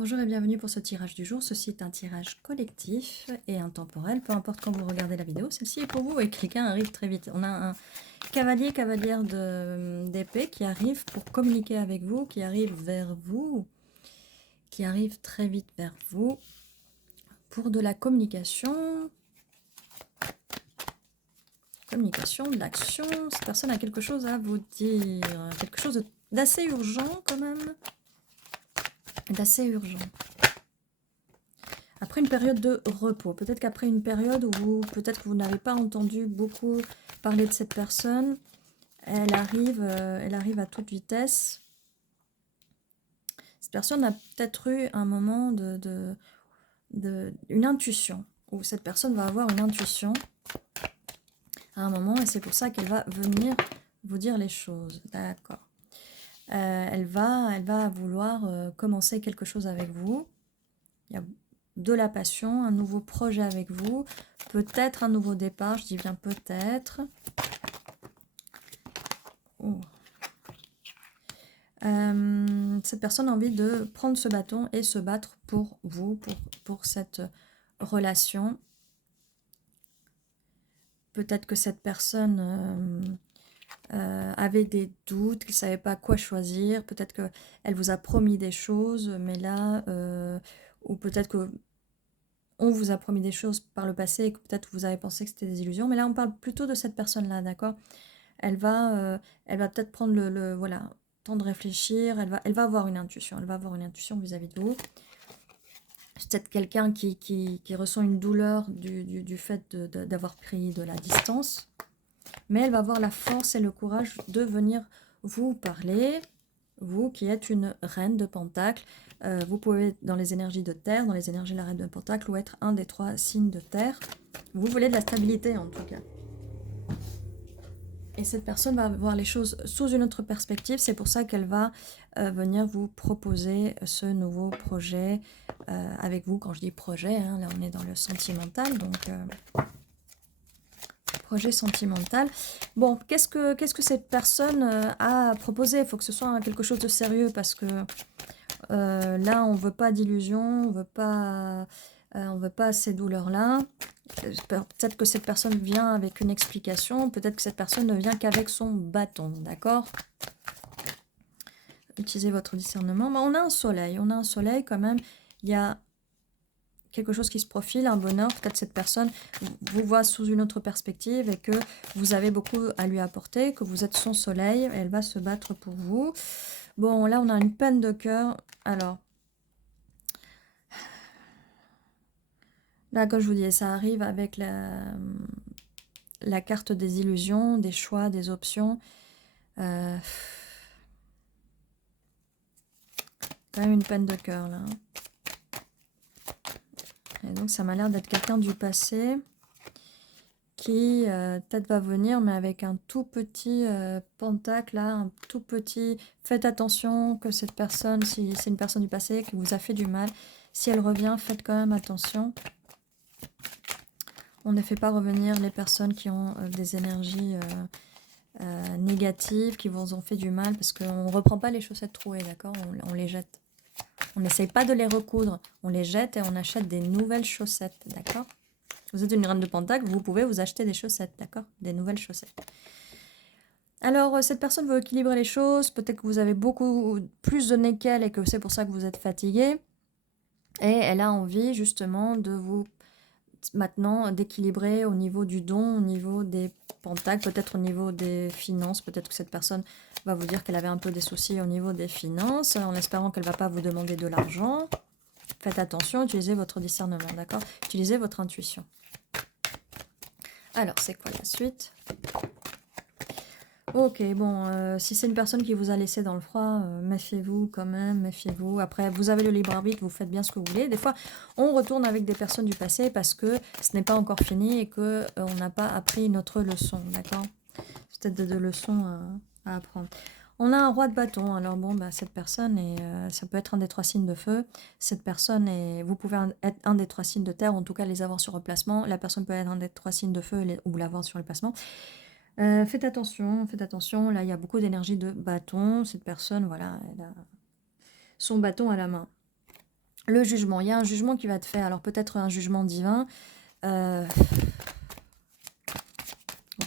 Bonjour et bienvenue pour ce tirage du jour. Ceci est un tirage collectif et intemporel, peu importe quand vous regardez la vidéo. Celle-ci est pour vous et quelqu'un arrive très vite. On a un cavalier, cavalière d'épée qui arrive pour communiquer avec vous, qui arrive vers vous, qui arrive très vite vers vous pour de la communication. Communication, de l'action. Cette personne a quelque chose à vous dire, quelque chose d'assez urgent quand même, d'assez urgent. Après une période de repos, peut-être qu'après une période où peut-être que vous n'avez pas entendu beaucoup parler de cette personne, elle arrive à toute vitesse. Cette personne a peut-être eu un moment une intuition, où cette personne va avoir une intuition à un moment, et c'est pour ça qu'elle va venir vous dire les choses. D'accord. Elle va vouloir commencer quelque chose avec vous. Il y a de la passion, un nouveau projet avec vous, peut-être un nouveau départ, je dis bien peut-être. Oh. Cette personne a envie de prendre ce bâton et se battre pour vous, pour cette relation. Peut-être que cette personne avait des doutes, qu'elle ne savait pas quoi choisir, peut-être qu'elle vous a promis des choses, mais là, ou peut-être que on vous a promis des choses par le passé et que peut-être vous avez pensé que c'était des illusions, mais là on parle plutôt de cette personne-là, d'accord? Elle va peut-être prendre voilà, temps de réfléchir, elle va avoir une intuition, vis-à-vis de vous. C'est peut-être quelqu'un qui ressent une douleur du fait d'avoir pris de la distance, mais elle va avoir la force et le courage de venir vous parler, vous qui êtes une reine de Pentacle. Vous pouvez être dans les énergies de terre, dans les énergies de la reine de Pentacle, ou être un des 3 signes de terre. Vous voulez de la stabilité en tout cas. Et cette personne va voir les choses sous une autre perspective. C'est pour ça qu'elle va venir vous proposer ce nouveau projet avec vous. Quand je dis projet, hein, là on est dans le sentimental, donc projet sentimental. Bon, qu'est-ce que cette personne a proposé? Il faut que ce soit quelque chose de sérieux parce que là, on ne veut pas d'illusions, on veut pas ces douleurs-là. Peut-être que cette personne vient avec une explication, peut-être que cette personne ne vient qu'avec son bâton, d'accord? Utilisez votre discernement. On a un soleil quand même. Il y a quelque chose qui se profile, un bonheur. Peut-être cette personne vous voit sous une autre perspective et que vous avez beaucoup à lui apporter, que vous êtes son soleil, et elle va se battre pour vous. Bon, là, on a une peine de cœur. Alors, là, comme je vous disais, ça arrive avec la carte des illusions, des choix, des options. Quand même une peine de cœur, là. Et donc, ça m'a l'air d'être quelqu'un du passé qui peut-être va venir, mais avec un tout petit pentacle, là, un tout petit... Faites attention que cette personne, si c'est une personne du passé qui vous a fait du mal, si elle revient, faites quand même attention. On ne fait pas revenir les personnes qui ont des énergies négatives, qui vous ont fait du mal, parce qu'on ne reprend pas les chaussettes trouées, d'accord? On les jette. On n'essaye pas de les recoudre, on les jette et on achète des nouvelles chaussettes, d'accord? Vous êtes une reine de Pentacle, vous pouvez vous acheter des chaussettes, d'accord? Des nouvelles chaussettes. Alors, cette personne veut équilibrer les choses, peut-être que vous avez beaucoup plus de nez qu'elle et que c'est pour ça que vous êtes fatigué. Et elle a envie justement de vous, maintenant, d'équilibrer au niveau du don, au niveau des pentacles, peut-être au niveau des finances. Peut-être que cette personne va vous dire qu'elle avait un peu des soucis au niveau des finances, en espérant qu'elle ne va pas vous demander de l'argent. Faites attention, utilisez votre discernement, d'accord? Utilisez votre intuition. Alors, c'est quoi la suite? Ok, bon, si c'est une personne qui vous a laissé dans le froid, méfiez-vous quand même, méfiez-vous. Après, vous avez le libre arbitre, vous faites bien ce que vous voulez. Des fois, on retourne avec des personnes du passé parce que ce n'est pas encore fini et qu'on on n'a pas appris notre leçon, d'accord? C'est peut-être de leçons à apprendre. On a un roi de bâton, alors bon, bah, cette personne, ça peut être un des 3 signes de feu. Cette personne, vous pouvez être un des 3 signes de terre, en tout cas les avoir sur le placement. La personne peut être un des 3 signes de feu ou l'avoir sur le placement. Faites attention, là il y a beaucoup d'énergie de bâton, cette personne, voilà, elle a son bâton à la main. Le jugement, il y a un jugement qui va être fait. Alors peut-être un jugement divin. Euh,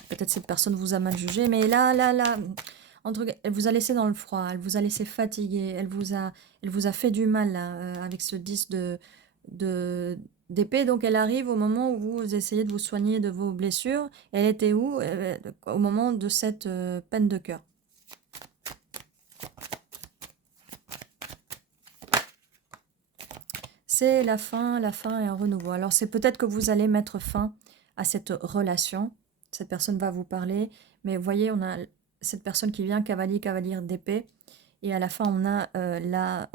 Peut-être cette personne vous a mal jugé, mais là, elle vous a laissé dans le froid, elle vous a laissé fatigué, elle vous a fait du mal là, avec ce 10 d'épée. Donc elle arrive au moment où vous essayez de vous soigner de vos blessures. Elle était où? Au moment de cette peine de cœur. C'est la fin et un renouveau. Alors c'est peut-être que vous allez mettre fin à cette relation. Cette personne va vous parler, mais vous voyez, on a cette personne qui vient, cavalière d'épée, et à la fin, on a la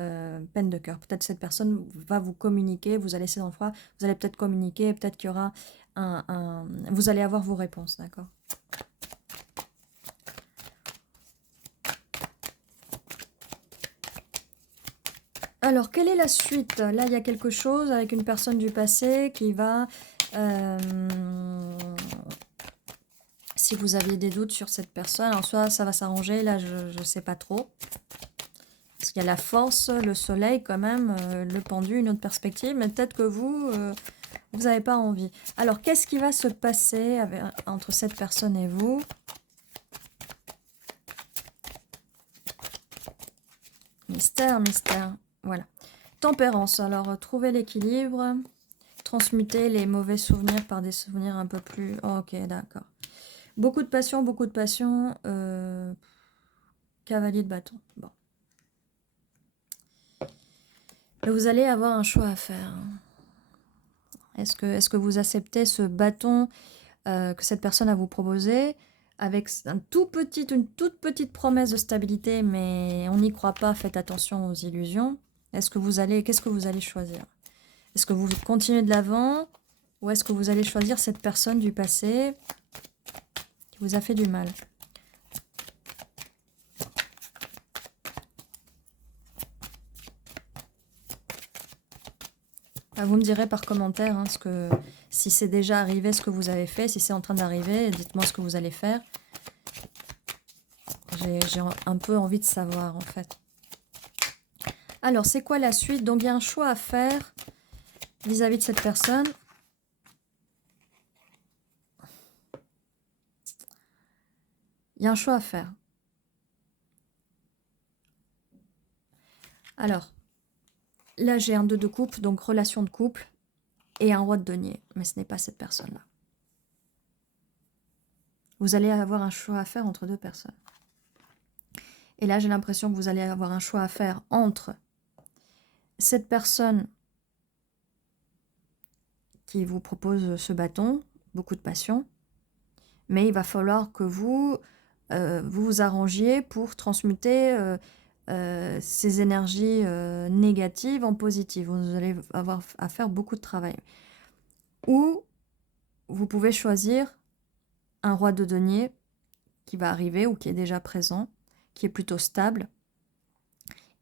peine de cœur. Peut-être cette personne va vous communiquer, vous allez laisser dans le froid, vous allez peut-être communiquer, peut-être qu'il y aura vous allez avoir vos réponses, d'accord? Alors, quelle est la suite? Là, il y a quelque chose avec une personne du passé qui va... si vous aviez des doutes sur cette personne, en soi, ça va s'arranger. Là, je ne sais pas trop. Parce qu'il y a la force, le soleil quand même, le pendu, une autre perspective. Mais peut-être que vous n'avez pas envie. Alors, qu'est-ce qui va se passer entre cette personne et vous? Mystère, mystère. Voilà. Tempérance. Alors, trouver l'équilibre. Transmuter les mauvais souvenirs par des souvenirs un peu plus... Oh, ok, d'accord. Beaucoup de passion, beaucoup de passion. Cavalier de bâton. Bon. Et vous allez avoir un choix à faire. Est-ce que vous acceptez ce bâton que cette personne a vous proposé avec une toute petite promesse de stabilité, mais on n'y croit pas, faites attention aux illusions. Qu'est-ce que vous allez choisir? Est-ce que vous continuez de l'avant ou est-ce que vous allez choisir cette personne du passé qui vous a fait du mal? Vous me direz par commentaire si c'est déjà arrivé ce que vous avez fait, si c'est en train d'arriver, dites-moi ce que vous allez faire. J'ai un peu envie de savoir en fait. Alors, c'est quoi la suite? Donc, il y a un choix à faire vis-à-vis de cette personne. Il y a un choix à faire. Alors, là, j'ai un 2 de coupe, donc relation de couple, et un roi de denier. Mais ce n'est pas cette personne-là. Vous allez avoir un choix à faire entre deux personnes. Et là, j'ai l'impression que vous allez avoir un choix à faire entre cette personne qui vous propose ce bâton, beaucoup de passion, mais il va falloir que vous vous arrangiez pour transmuter ces énergies négatives en positives. Vous allez avoir à faire beaucoup de travail. Ou vous pouvez choisir un roi de denier qui va arriver ou qui est déjà présent, qui est plutôt stable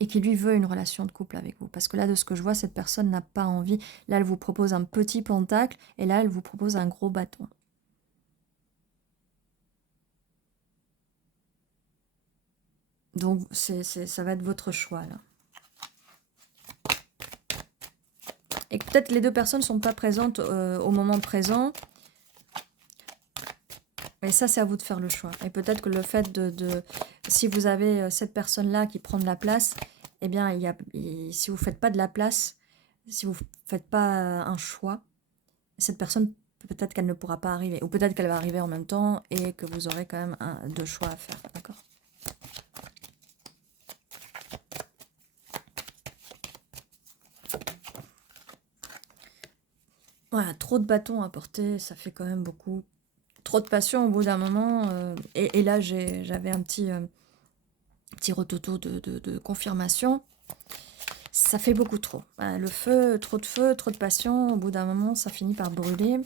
et qui lui veut une relation de couple avec vous. Parce que là, de ce que je vois, cette personne n'a pas envie. Là, elle vous propose un petit pentacle et là, elle vous propose un gros bâton. Donc, ça va être votre choix, là. Et peut-être les deux personnes ne sont pas présentes au moment présent. Et ça, c'est à vous de faire le choix. Et peut-être que le fait si vous avez cette personne-là qui prend de la place, eh bien, si vous ne faites pas de la place, si vous ne faites pas un choix, cette personne, peut-être qu'elle ne pourra pas arriver. Ou peut-être qu'elle va arriver en même temps et que vous aurez quand même deux choix à faire. D'accord ? Voilà, trop de bâtons à porter, ça fait quand même beaucoup. Trop de passion au bout d'un moment. Et là, j'avais un petit rototo de confirmation. Ça fait beaucoup trop. Le feu, trop de passion. Au bout d'un moment, ça finit par brûler.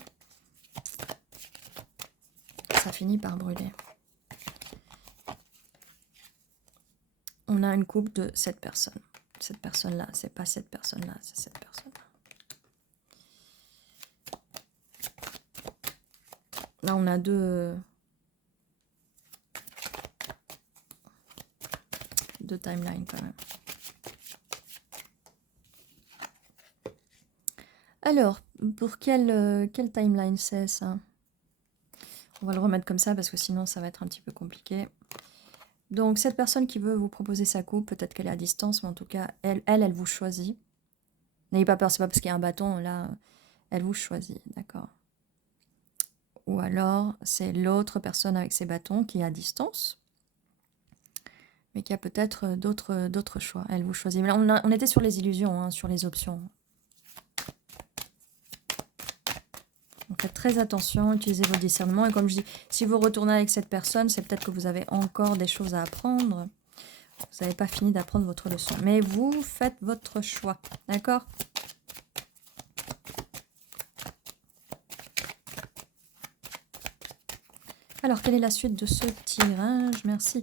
Ça finit par brûler. On a une coupe de cette personne. Cette personne-là, c'est pas cette personne-là, c'est cette personne-là. Là, on a deux timelines quand même. Alors, pour quelle timeline c'est ça? On va le remettre comme ça parce que sinon ça va être un petit peu compliqué. Donc cette personne qui veut vous proposer sa coupe, peut-être qu'elle est à distance, mais en tout cas, elle vous choisit. N'ayez pas peur, c'est pas parce qu'il y a un bâton, là, elle vous choisit, d'accord. Ou alors, c'est l'autre personne avec ses bâtons qui est à distance, mais qui a peut-être d'autres choix. Elle vous choisit. Mais là, on était sur les illusions, hein, sur les options. Donc faites très attention, utilisez vos discernements. Et comme je dis, si vous retournez avec cette personne, c'est peut-être que vous avez encore des choses à apprendre. Vous n'avez pas fini d'apprendre votre leçon. Mais vous faites votre choix, d'accord? Alors, quelle est la suite de ce tirage? Merci.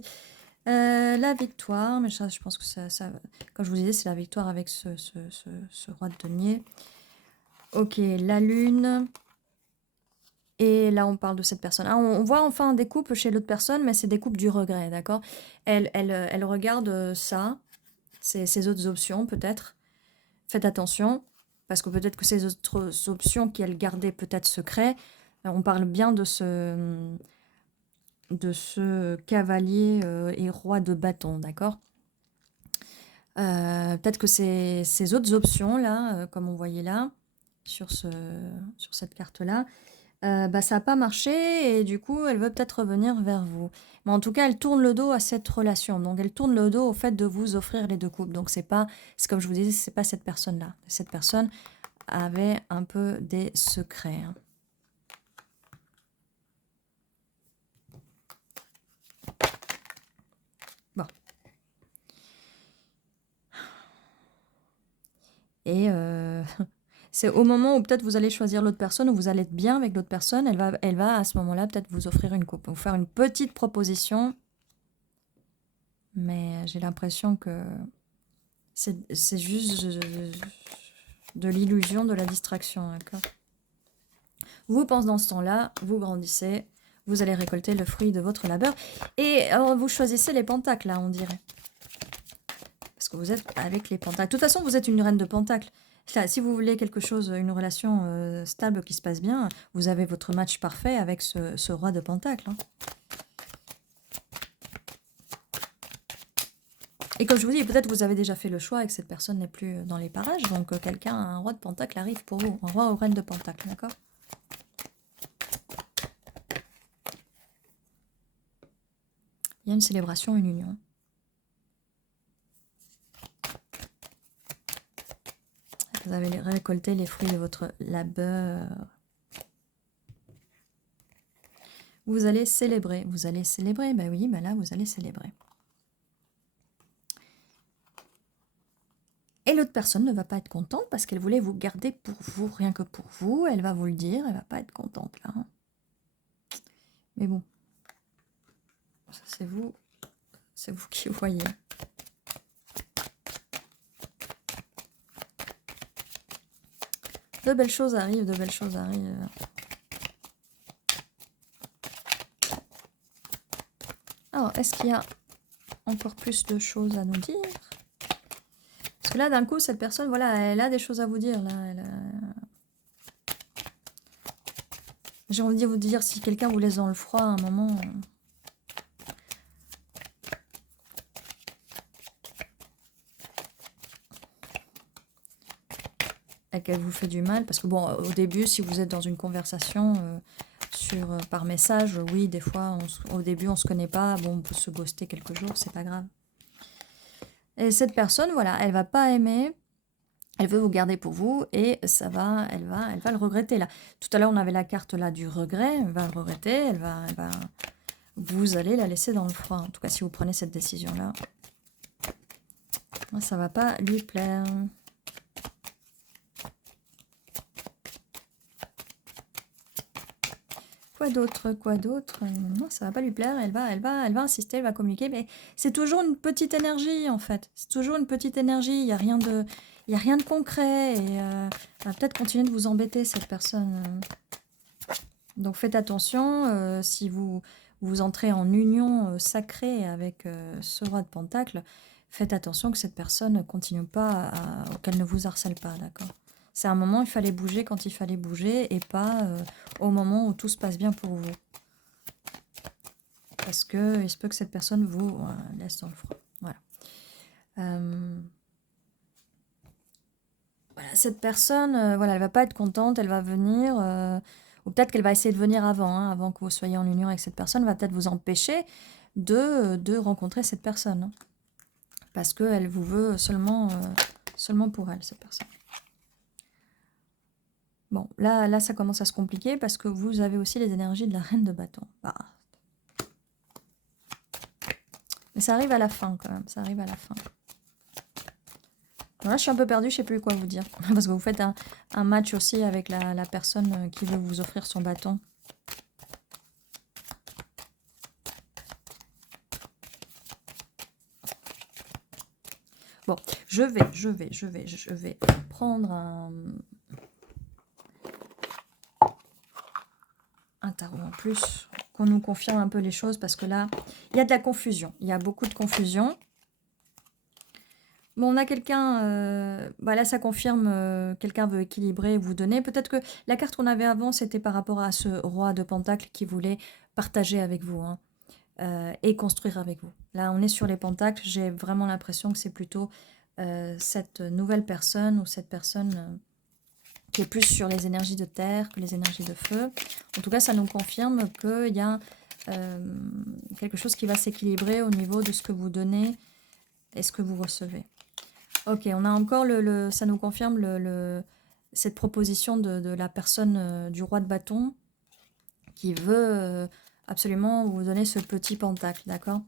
La victoire, mais ça, je pense que ça comme je vous disais, c'est la victoire avec ce roi de denier. Ok, la lune. Et là, on parle de cette personne. Ah, on voit enfin des coupes chez l'autre personne, mais c'est des coupes du regret, d'accord? Elle regarde ça, ces autres options, peut-être. Faites attention, parce que peut-être que ces autres options qu'elle gardait peut-être secret, on parle bien de ce cavalier et roi de bâton, d'accord? Peut-être que ces autres options là, comme on voyait là, sur cette carte-là, bah, ça n'a pas marché et du coup, elle veut peut-être revenir vers vous. Mais en tout cas, elle tourne le dos à cette relation. Donc, elle tourne le dos au fait de vous offrir les 2 coupes. Donc, c'est comme je vous disais, c'est pas cette personne-là. Cette personne avait un peu des secrets, hein. Bon. Et c'est au moment où peut-être vous allez choisir l'autre personne, où vous allez être bien avec l'autre personne, elle va à ce moment-là peut-être vous offrir une coupe, vous faire une petite proposition. Mais j'ai l'impression que c'est juste de l'illusion, de la distraction, d'accord? Vous pensez dans ce temps-là, vous grandissez, vous allez récolter le fruit de votre labeur. Et alors, vous choisissez les pentacles, là, on dirait. Parce que vous êtes avec les pentacles. De toute façon, vous êtes une reine de pentacles. Là, si vous voulez quelque chose, une relation stable qui se passe bien, vous avez votre match parfait avec ce roi de pentacles, hein. Et comme je vous dis, peut-être vous avez déjà fait le choix et que cette personne n'est plus dans les parages. Donc quelqu'un, un roi de pentacle arrive pour vous. Un roi ou reine de pentacle, d'accord? Il y a une célébration, une union. Vous avez récolté les fruits de votre labeur. Vous allez célébrer. Vous allez célébrer. Ben oui, ben là, vous allez célébrer. Et l'autre personne ne va pas être contente parce qu'elle voulait vous garder pour vous, rien que pour vous. Elle va vous le dire, elle va pas être contente là, hein. Mais bon, ça c'est vous qui voyez. De belles choses arrivent, de belles choses arrivent. Alors, est-ce qu'il y a encore plus de choses à nous dire? Parce que là, d'un coup, cette personne, voilà, elle a des choses à vous dire, là. J'ai envie de vous dire, si quelqu'un vous laisse dans le froid à un moment... et qu'elle vous fait du mal, parce que bon, au début, si vous êtes dans une conversation par message, oui, des fois, au début, on se connaît pas, bon, on peut se ghoster quelques jours, c'est pas grave. Et cette personne, voilà, elle va pas aimer, elle veut vous garder pour vous, et ça va, elle va le regretter, là. Tout à l'heure, on avait la carte, là, du regret, elle va le regretter, elle va vous allez la laisser dans le froid, en tout cas, si vous prenez cette décision-là. Ça va pas lui plaire. Quoi d'autre? Quoi d'autre? Non, ça va pas lui plaire. Elle va insister, elle va communiquer, mais c'est toujours une petite énergie en fait. C'est toujours une petite énergie. Il y a rien de concret et elle va peut-être continuer de vous embêter cette personne. Donc faites attention si vous entrez en union sacrée avec ce roi de pentacle. Faites attention que cette personne ne continue pas, qu'elle ne vous harcèle pas, d'accord? C'est un moment, il fallait bouger quand il fallait bouger et pas au moment où tout se passe bien pour vous. Parce que il se peut que cette personne vous laisse dans le froid. Voilà. Voilà, cette personne, voilà, elle va pas être contente, elle va venir, ou peut-être qu'elle va essayer de venir avant, hein, avant que vous soyez en union avec cette personne, va peut-être vous empêcher de rencontrer cette personne. Hein, parce qu'elle vous veut seulement, seulement pour elle, cette personne. Bon, là, ça commence à se compliquer parce que vous avez aussi les énergies de la reine de bâton. Ah. Mais ça arrive à la fin quand même, ça arrive à la fin. Là, je suis un peu perdue, je sais plus quoi vous dire. Parce que vous faites un match aussi avec la personne qui veut vous offrir son bâton. Bon, je vais prendre un tarot en plus, qu'on nous confirme un peu les choses, parce que là, il y a de la confusion. Il y a beaucoup de confusion. Bon, on a quelqu'un, là ça confirme, quelqu'un veut équilibrer, vous donner. Peut-être que la carte qu'on avait avant, c'était par rapport à ce roi de pentacles qui voulait partager avec vous, hein, et construire avec vous. Là, on est sur les pentacles, j'ai vraiment l'impression que c'est plutôt cette nouvelle personne ou cette personne qui est plus sur les énergies de terre que les énergies de feu. En tout cas, ça nous confirme qu'il y a quelque chose qui va s'équilibrer au niveau de ce que vous donnez et ce que vous recevez. Ok, on a encore ça nous confirme cette proposition de la personne du roi de bâton qui veut absolument vous donner ce petit pentacle, d'accord?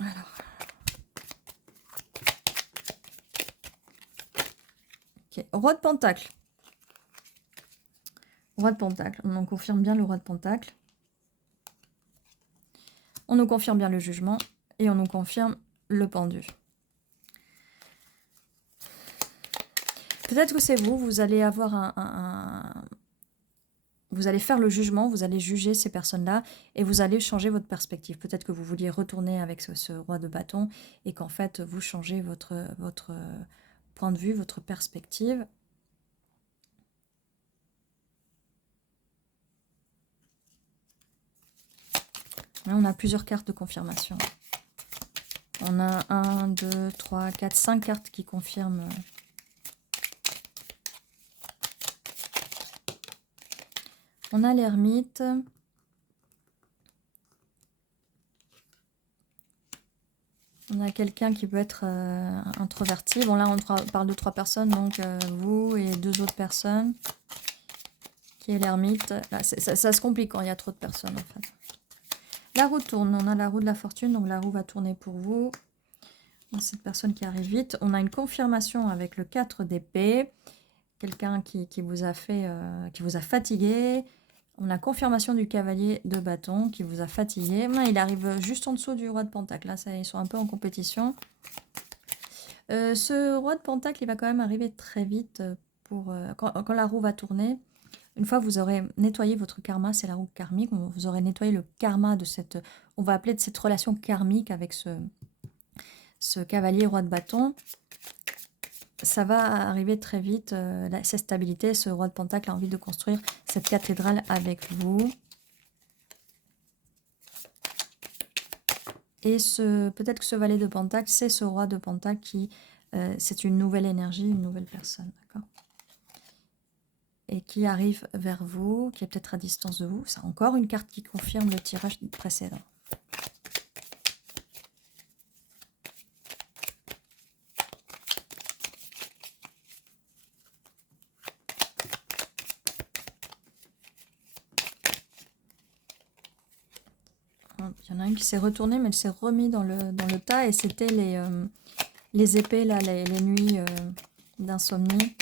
Alors. Ok, roi de pentacle. Roi de pentacle, on en confirme bien le roi de pentacle. On nous confirme bien le jugement et on nous confirme le pendu. Peut-être que c'est vous, vous allez avoir vous allez faire le jugement, vous allez juger ces personnes-là et vous allez changer votre perspective. Peut-être que vous vouliez retourner avec ce roi de bâton et qu'en fait, vous changez votre point de vue, votre perspective. Là, on a plusieurs cartes de confirmation. On a 1, 2, 3, 4, 5 cartes qui confirment. On a l'ermite. On a quelqu'un qui peut être introverti. Bon, là, on parle de 3 personnes, donc vous et 2 autres personnes. Qui est l'ermite. Là, ça se complique quand il y a trop de personnes, en fait. La roue tourne. On a la roue de la fortune, donc la roue va tourner pour vous. Cette personne qui arrive vite. On a une confirmation avec le 4 d'épée. Quelqu'un qui vous a fait, qui vous a fatigué. On a confirmation du cavalier de bâton qui vous a fatigué. Il arrive juste en dessous du roi de pentacle. Là, ils sont un peu en compétition. Ce roi de pentacle, il va quand même arriver très vite pour quand la roue va tourner. Une fois que vous aurez nettoyé votre karma, c'est la roue karmique, vous aurez nettoyé le karma de cette, on va appeler de cette relation karmique avec ce cavalier roi de bâton. Ça va arriver très vite, cette stabilité, ce roi de pentacle a envie de construire cette cathédrale avec vous. Et peut-être que ce valet de pentacle, c'est ce roi de pentacle qui, c'est une nouvelle énergie, une nouvelle personne, d'accord? Et qui arrive vers vous, qui est peut-être à distance de vous. C'est encore une carte qui confirme le tirage précédent. Il y en a un qui s'est retourné, mais elle s'est remis dans le tas. Et c'était les épées, là, les nuits d'insomnie.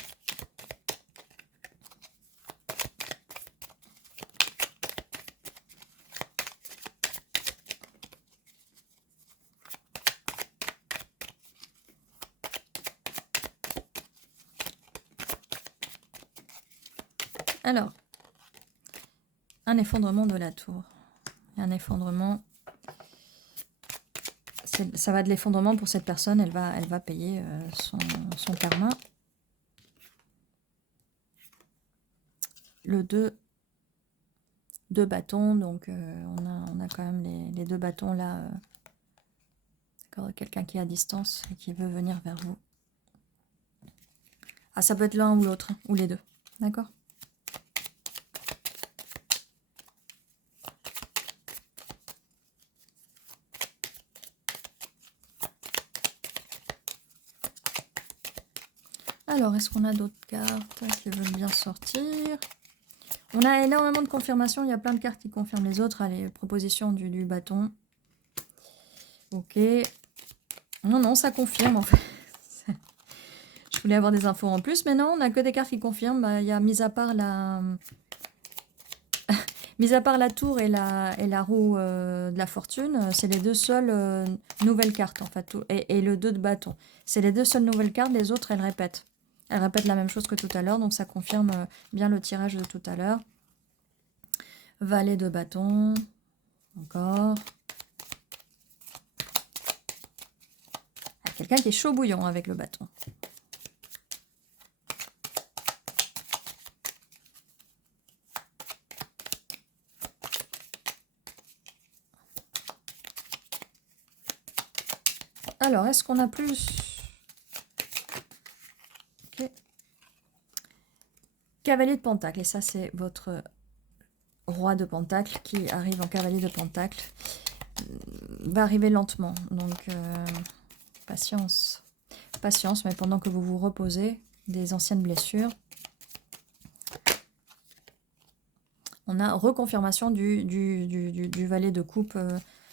Alors, un effondrement de la tour. Un effondrement Ça va de l'effondrement pour cette personne. Elle va payer son karma. Le 2 de bâtons. Donc, on a quand même les 2 bâtons là. D'accord, quelqu'un qui est à distance et qui veut venir vers vous. Ah, ça peut être l'un ou l'autre, ou les deux. D'accord? Alors, est-ce qu'on a d'autres cartes qui veulent bien sortir? On a énormément de confirmations. Il y a plein de cartes qui confirment les autres. Allez, proposition du bâton. Ok. Non, ça confirme en fait. Je voulais avoir des infos en plus, mais non, on n'a que des cartes qui confirment. Bah, il y a, mis à part la tour et la roue de la fortune, c'est les 2 seules nouvelles cartes en fait. Et le 2 de bâton. C'est les 2 seules nouvelles cartes, les autres elles répètent. Elles répètent la même chose que tout à l'heure, donc ça confirme bien le tirage de tout à l'heure. Valet de bâton. Encore. Quelqu'un qui est chaud bouillant avec le bâton. Alors, est-ce qu'on a plus? Ok. Cavalier de Pentacle. Et ça, c'est votre roi de Pentacle qui arrive en cavalier de Pentacle. Va arriver lentement. Donc, patience. Patience, mais pendant que vous vous reposez des anciennes blessures. On a reconfirmation du valet de coupe.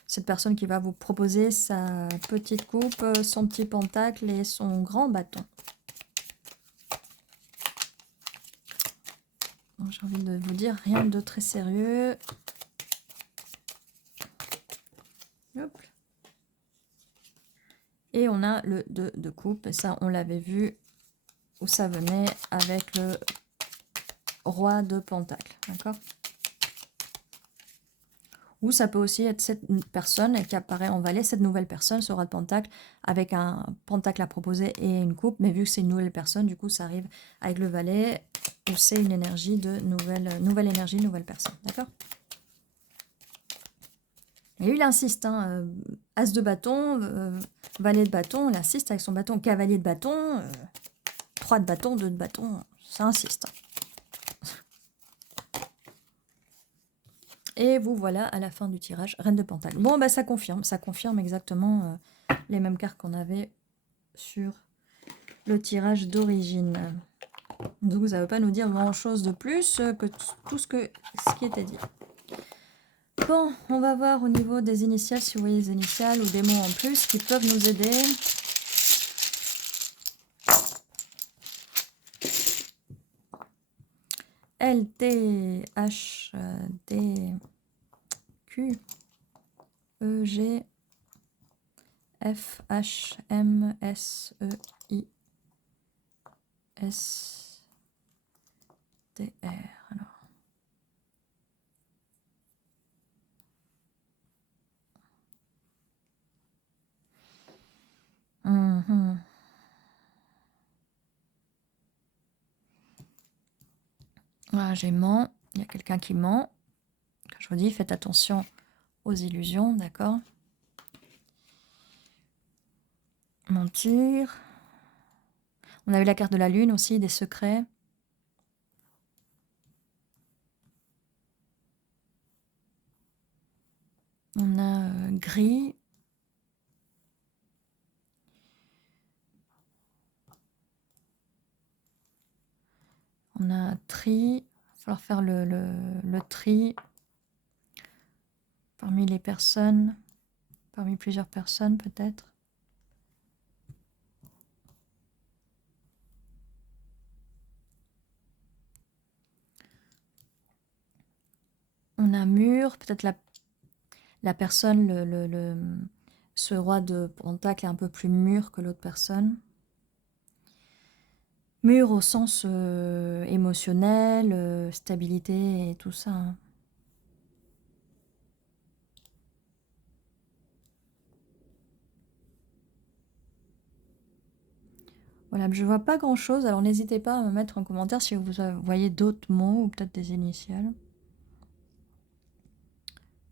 Cette personne qui va vous proposer sa petite coupe, son petit pentacle et son grand bâton. J'ai envie de vous dire, rien de très sérieux. Hop. Et on a le 2 de coupe. Et ça, on l'avait vu où ça venait avec le roi de pentacle. D'accord? Ou ça peut aussi être cette personne qui apparaît en valet, cette nouvelle personne, ce roi de pentacle, avec un pentacle à proposer et une coupe. Mais vu que c'est une nouvelle personne, du coup, ça arrive avec le valet, où c'est une énergie de nouvelle énergie, nouvelle personne. D'accord? Et lui, il insiste. Hein, as de bâton, valet de bâton, il insiste avec son bâton. Cavalier de bâton, 3 de bâton, 2 de bâton, ça insiste. Et vous voilà à la fin du tirage, reine de pentacle. Bon, bah ça confirme exactement les mêmes cartes qu'on avait sur le tirage d'origine. Donc ça ne veut pas nous dire grand-chose de plus que tout ce qui était dit. Bon, on va voir au niveau des initiales, si vous voyez les initiales ou des mots en plus qui peuvent nous aider. L, T, H, D, Q, E, G, F, H, M, S, E, I, S, T, R. Alors. Voilà, j'ai ment. Il y a quelqu'un qui ment. Je vous dis, faites attention aux illusions, d'accord? Mentir. On a eu la carte de la lune aussi, des secrets. On a gris. On a tri. Il va falloir faire le tri parmi les personnes, parmi plusieurs personnes peut-être. On a mur, peut-être la personne, ce roi de pentacle est un peu plus mûr que l'autre personne. Mûr au sens émotionnel, stabilité et tout ça. Hein. Voilà, je vois pas grand-chose, alors n'hésitez pas à me mettre en commentaire si vous voyez d'autres mots ou peut-être des initiales.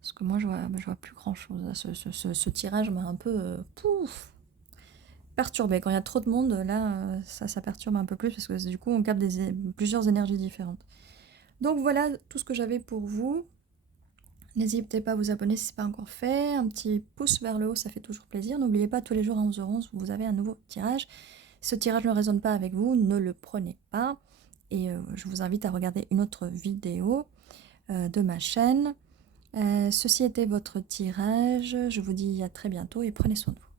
Parce que moi, je vois plus grand-chose. Là. Ce tirage m'a un peu pouf, perturbé. Quand il y a trop de monde, là, ça perturbe un peu plus parce que du coup, on capte plusieurs énergies différentes. Donc voilà tout ce que j'avais pour vous. N'hésitez pas à vous abonner si ce n'est pas encore fait. Un petit pouce vers le haut, ça fait toujours plaisir. N'oubliez pas, tous les jours à 11h11, vous avez un nouveau tirage. Si ce tirage ne résonne pas avec vous, ne le prenez pas. Et je vous invite à regarder une autre vidéo de ma chaîne. Ceci était votre tirage. Je vous dis à très bientôt et prenez soin de vous.